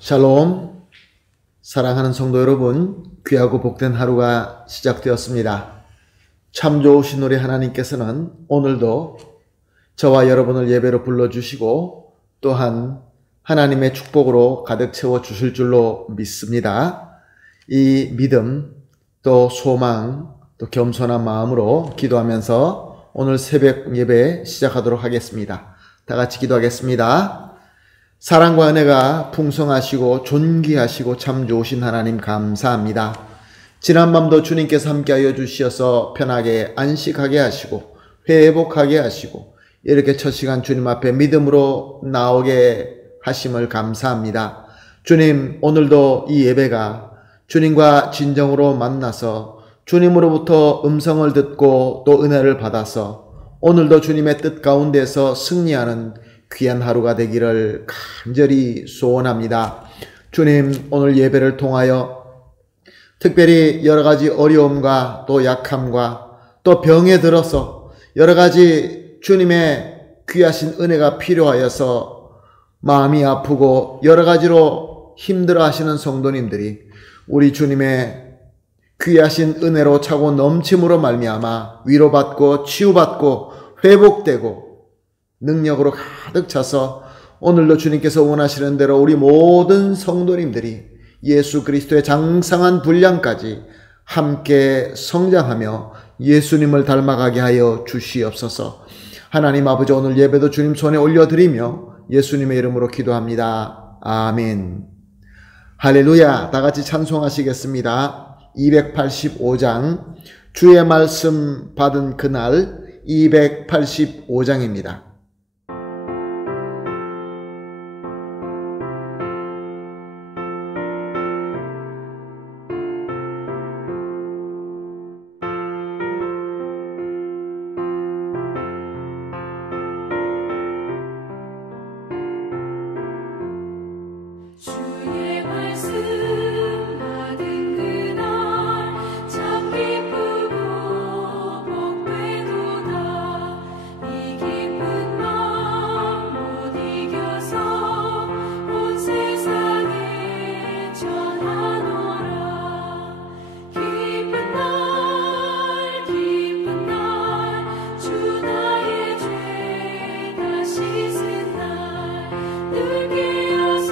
샬롬, 사랑하는 성도 여러분, 귀하고 복된 하루가 시작되었습니다. 참 좋으신 우리 하나님께서는 오늘도 저와 여러분을 예배로 불러주시고 또한 하나님의 축복으로 가득 채워주실 줄로 믿습니다. 이 믿음, 또 소망, 또 겸손한 마음으로 기도하면서 오늘 새벽 예배 시작하도록 하겠습니다. 다 같이 기도하겠습니다. 사랑과 은혜가 풍성하시고 존귀하시고 참 좋으신 하나님 감사합니다. 지난밤도 주님께서 함께하여 주시어서 편하게 안식하게 하시고 회복하게 하시고 이렇게 첫 시간 주님 앞에 믿음으로 나오게 하심을 감사합니다. 주님, 오늘도 이 예배가 주님과 진정으로 만나서 주님으로부터 음성을 듣고 또 은혜를 받아서 오늘도 주님의 뜻 가운데서 승리하는 귀한 하루가 되기를 간절히 소원합니다. 주님, 오늘 예배를 통하여 특별히 여러 가지 어려움과 또 약함과 또 병에 들어서 여러 가지 주님의 귀하신 은혜가 필요하여서 마음이 아프고 여러 가지로 힘들어 하시는 성도님들이 우리 주님의 귀하신 은혜로 차고 넘침으로 말미암아 위로받고 치유받고 회복되고 능력으로 가득 차서 오늘도 주님께서 원하시는 대로 우리 모든 성도님들이 예수 그리스도의 장성한 분량까지 함께 성장하며 예수님을 닮아가게 하여 주시옵소서. 하나님 아버지, 오늘 예배도 주님 손에 올려드리며 예수님의 이름으로 기도합니다. 아멘. 할렐루야. 다 같이 찬송하시겠습니다. 285장 주의 말씀 받은 그날 285장입니다. 주의 말씀 받은 그날 참 기쁘고 복되도다. 이 기쁜 마음 못 이겨서 온 세상에 전하노라. 기쁜 날 주 나의 죄 다 씻은 날 늘 깨어서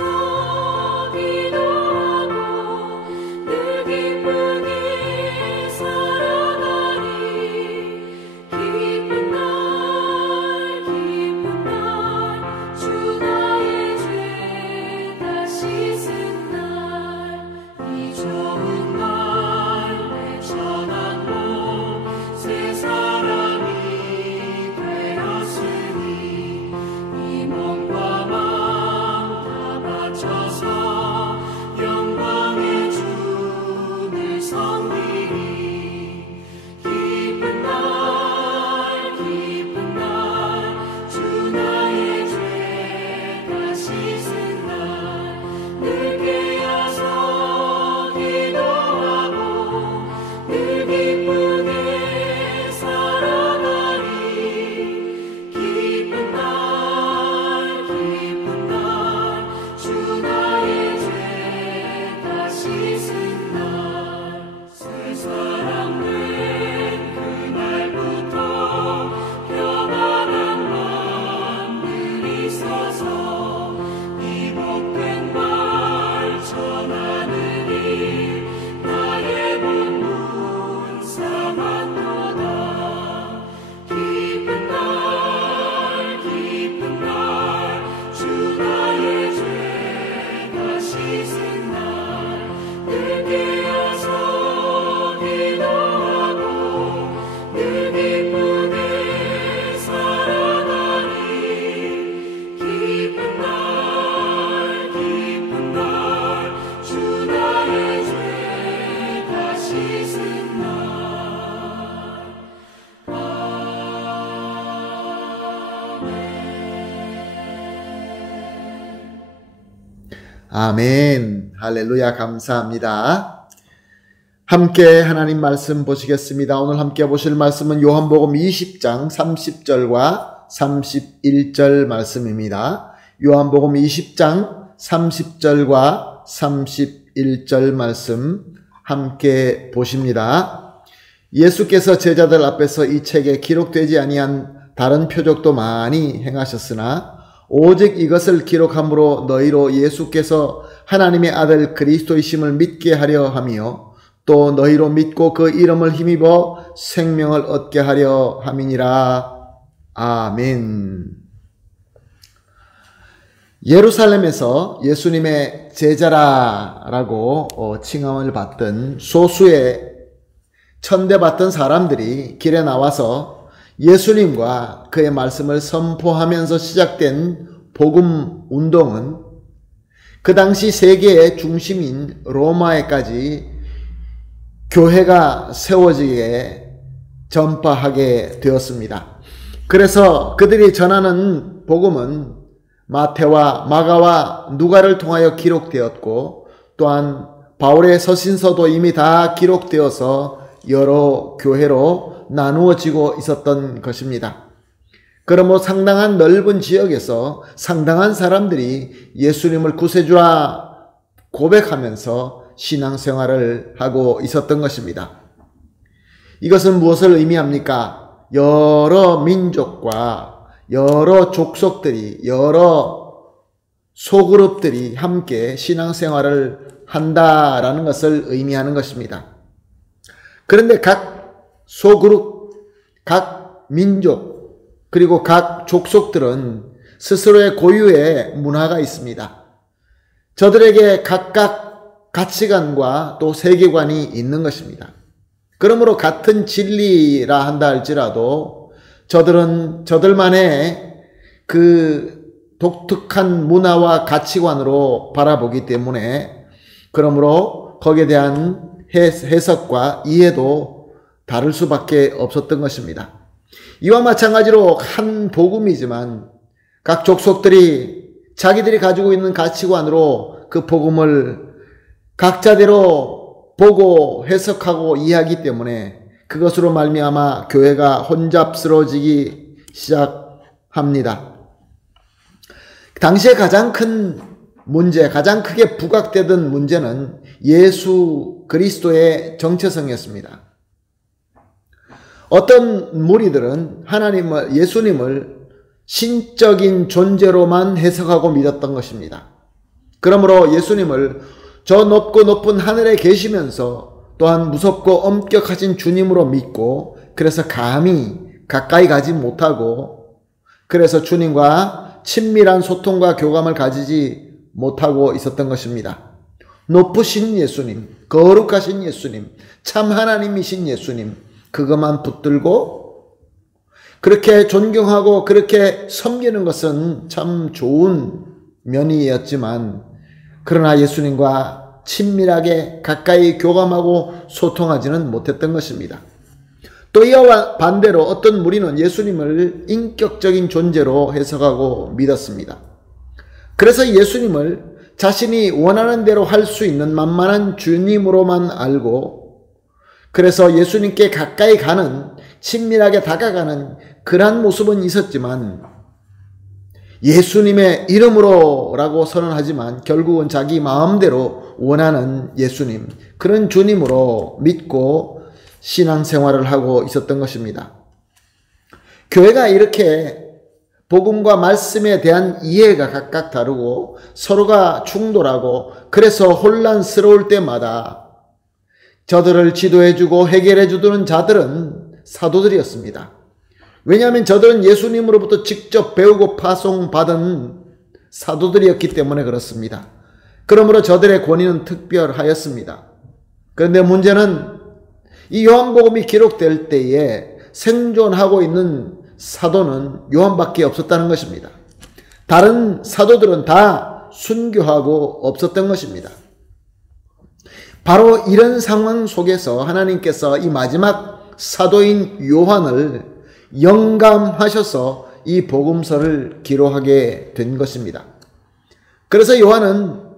아멘. 할렐루야. 감사합니다. 함께 하나님 말씀 보시겠습니다. 오늘 함께 보실 말씀은 요한복음 20장 30절과 31절 말씀입니다. 요한복음 20장 30절과 31절 말씀 함께 보십니다. 예수께서 제자들 앞에서 이 책에 기록되지 아니한 다른 표적도 많이 행하셨으나 오직 이것을 기록함으로 너희로 예수께서 하나님의 아들 그리스도이심을 믿게 하려 하며 또 너희로 믿고 그 이름을 힘입어 생명을 얻게 하려 함이니라. 아멘. 예루살렘에서 예수님의 제자라고 칭함을 받던 소수의 천대받던 사람들이 길에 나와서 예수님과 그의 말씀을 선포하면서 시작된 복음 운동은 그 당시 세계의 중심인 로마에까지 교회가 세워지게 전파하게 되었습니다. 그래서 그들이 전하는 복음은 마태와 마가와 누가를 통하여 기록되었고 또한 바울의 서신서도 이미 다 기록되어서 여러 교회로 나누어지고 있었던 것입니다. 그러므로 상당한 넓은 지역에서 상당한 사람들이 예수님을 구세주라 고백하면서 신앙생활을 하고 있었던 것입니다. 이것은 무엇을 의미합니까? 여러 민족과 여러 족속들이, 여러 소그룹들이 함께 신앙생활을 한다라는 것을 의미하는 것입니다. 그런데 각 소그룹, 각 민족, 그리고 각 족속들은 스스로의 고유의 문화가 있습니다. 저들에게 각각 가치관과 또 세계관이 있는 것입니다. 그러므로 같은 진리라 한다 할지라도 저들은 저들만의 그 독특한 문화와 가치관으로 바라보기 때문에 그러므로 거기에 대한 해석과 이해도 다를 수밖에 없었던 것입니다. 이와 마찬가지로 한 복음이지만 각 족속들이 자기들이 가지고 있는 가치관으로 그 복음을 각자대로 보고 해석하고 이해하기 때문에 그것으로 말미암아 교회가 혼잡스러워지기 시작합니다. 당시에 가장 큰 문제, 가장 크게 부각되던 문제는 예수 그리스도의 정체성이었습니다. 어떤 무리들은 예수님을 신적인 존재로만 해석하고 믿었던 것입니다. 그러므로 예수님을 저 높고 높은 하늘에 계시면서 또한 무섭고 엄격하신 주님으로 믿고 그래서 감히 가까이 가지 못하고 그래서 주님과 친밀한 소통과 교감을 가지지 못하고 있었던 것입니다. 높으신 예수님, 거룩하신 예수님, 참 하나님이신 예수님 그것만 붙들고 그렇게 존경하고 그렇게 섬기는 것은 참 좋은 면이었지만 그러나 예수님과 친밀하게 가까이 교감하고 소통하지는 못했던 것입니다. 또 이와 반대로 어떤 무리는 예수님을 인격적인 존재로 해석하고 믿었습니다. 그래서 예수님을 자신이 원하는 대로 할 수 있는 만만한 주님으로만 알고 그래서 예수님께 가까이 가는 친밀하게 다가가는 그러한 모습은 있었지만 예수님의 이름으로라고 선언하지만 결국은 자기 마음대로 원하는 예수님, 그런 주님으로 믿고 신앙생활을 하고 있었던 것입니다. 교회가 이렇게 복음과 말씀에 대한 이해가 각각 다르고 서로가 충돌하고 그래서 혼란스러울 때마다 저들을 지도해주고 해결해주는 자들은 사도들이었습니다. 왜냐하면 저들은 예수님으로부터 직접 배우고 파송받은 사도들이었기 때문에 그렇습니다. 그러므로 저들의 권위는 특별하였습니다. 그런데 문제는 이 요한복음이 기록될 때에 생존하고 있는 사도는 요한밖에 없었다는 것입니다. 다른 사도들은 다 순교하고 없었던 것입니다. 바로 이런 상황 속에서 하나님께서 이 마지막 사도인 요한을 영감하셔서 이 복음서를 기록하게 된 것입니다. 그래서 요한은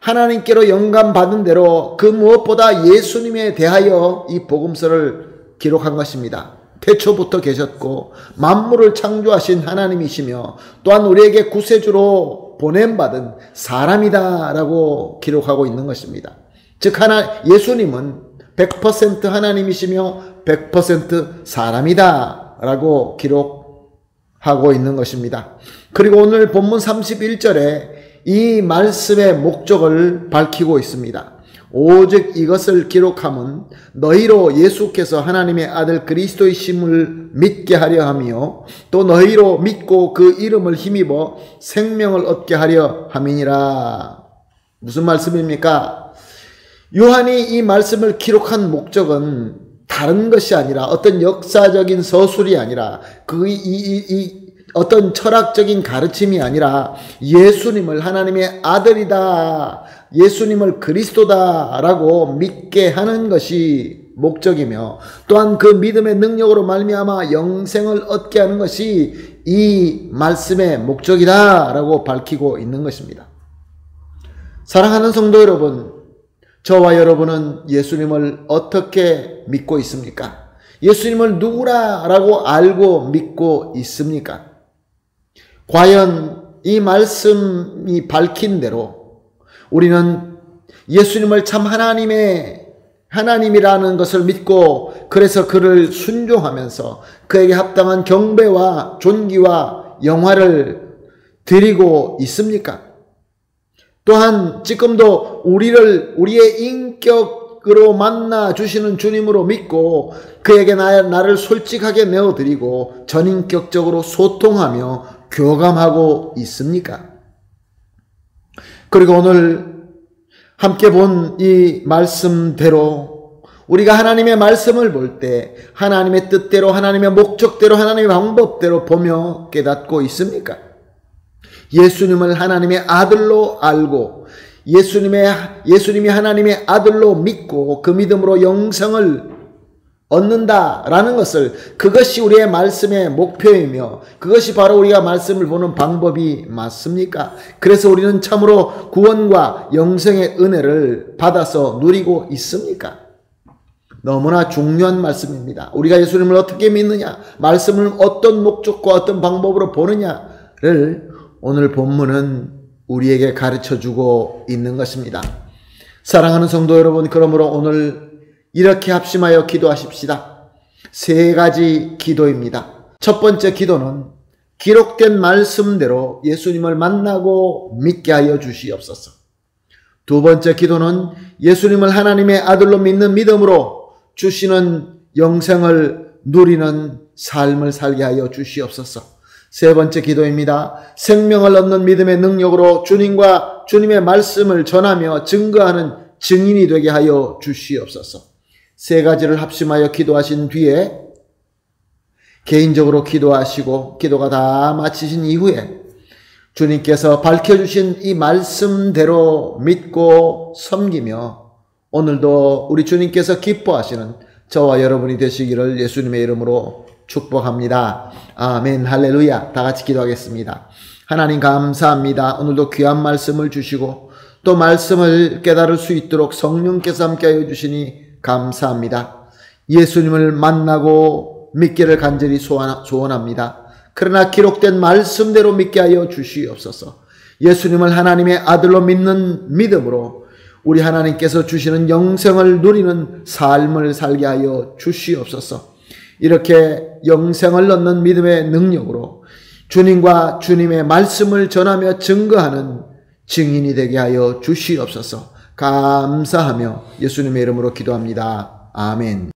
하나님께로 영감받은 대로 그 무엇보다 예수님에 대하여 이 복음서를 기록한 것입니다. 태초부터 계셨고 만물을 창조하신 하나님이시며 또한 우리에게 구세주로 보냄받은 사람이다라고 기록하고 있는 것입니다. 즉 예수님은 100% 하나님이시며 100% 사람이다라고 기록하고 있는 것입니다. 그리고 오늘 본문 31절에 이 말씀의 목적을 밝히고 있습니다. 오직 이것을 기록함은 너희로 예수께서 하나님의 아들 그리스도이심을 믿게 하려 하며 또 너희로 믿고 그 이름을 힘입어 생명을 얻게 하려 함이니라. 무슨 말씀입니까? 요한이 이 말씀을 기록한 목적은 다른 것이 아니라 어떤 역사적인 서술이 아니라 어떤 철학적인 가르침이 아니라 예수님을 하나님의 아들이다, 예수님을 그리스도다라고 믿게 하는 것이 목적이며 또한 그 믿음의 능력으로 말미암아 영생을 얻게 하는 것이 이 말씀의 목적이다라고 밝히고 있는 것입니다. 사랑하는 성도 여러분, 저와 여러분은 예수님을 어떻게 믿고 있습니까? 예수님을 누구라고 알고 믿고 있습니까? 과연 이 말씀이 밝힌 대로 우리는 예수님을 참 하나님이라는 것을 믿고 그래서 그를 순종하면서 그에게 합당한 경배와 존귀와 영화를 드리고 있습니까? 또한 지금도 우리의 인격으로 만나 주시는 주님으로 믿고 그에게 나를 솔직하게 내어드리고 전인격적으로 소통하며 교감하고 있습니까? 그리고 오늘 함께 본 이 말씀대로 우리가 하나님의 말씀을 볼 때 하나님의 뜻대로 하나님의 목적대로 하나님의 방법대로 보며 깨닫고 있습니까? 예수님을 하나님의 아들로 알고 예수님이 하나님의 아들로 믿고 그 믿음으로 영생을 얻는다라는 것을 그것이 우리의 말씀의 목표이며 그것이 바로 우리가 말씀을 보는 방법이 맞습니까? 그래서 우리는 참으로 구원과 영생의 은혜를 받아서 누리고 있습니까? 너무나 중요한 말씀입니다. 우리가 예수님을 어떻게 믿느냐, 말씀을 어떤 목적과 어떤 방법으로 보느냐를 오늘 본문은 우리에게 가르쳐주고 있는 것입니다. 사랑하는 성도 여러분, 그러므로 오늘 이렇게 합심하여 기도하십시다. 세 가지 기도입니다. 첫 번째 기도는 기록된 말씀대로 예수님을 만나고 믿게 하여 주시옵소서. 두 번째 기도는 예수님을 하나님의 아들로 믿는 믿음으로 주시는 영생을 누리는 삶을 살게 하여 주시옵소서. 세 번째 기도입니다. 생명을 얻는 믿음의 능력으로 주님과 주님의 말씀을 전하며 증거하는 증인이 되게 하여 주시옵소서. 세 가지를 합심하여 기도하신 뒤에 개인적으로 기도하시고 기도가 다 마치신 이후에 주님께서 밝혀주신 이 말씀대로 믿고 섬기며 오늘도 우리 주님께서 기뻐하시는 저와 여러분이 되시기를 예수님의 이름으로 축복합니다. 아멘, 할렐루야. 다 같이 기도하겠습니다. 하나님 감사합니다. 오늘도 귀한 말씀을 주시고 또 말씀을 깨달을 수 있도록 성령께서 함께하여 주시니 감사합니다. 예수님을 만나고 믿기를 간절히 소원합니다. 그러나 기록된 말씀대로 믿게 하여 주시옵소서. 예수님을 하나님의 아들로 믿는 믿음으로 우리 하나님께서 주시는 영생을 누리는 삶을 살게 하여 주시옵소서. 이렇게 영생을 얻는 믿음의 능력으로 주님과 주님의 말씀을 전하며 증거하는 증인이 되게 하여 주시옵소서. 감사하며 예수님의 이름으로 기도합니다. 아멘.